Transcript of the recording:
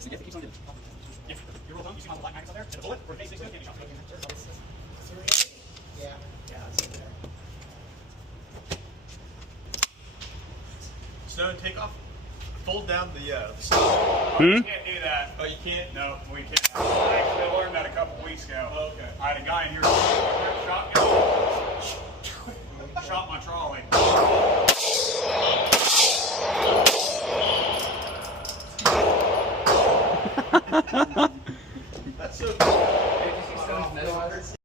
See if it keeps on doing. If you roll down, you see all the black magnets out there, and the bullet, or the case sticks to it, can't be shot. Yeah. Yeah, it's in there. Stone, take off. Fold down the. Oh, you can't do that. Oh, you can't? No, we can't. I actually learned that a couple weeks ago. Oh, okay. I had a guy in here shot my trolley.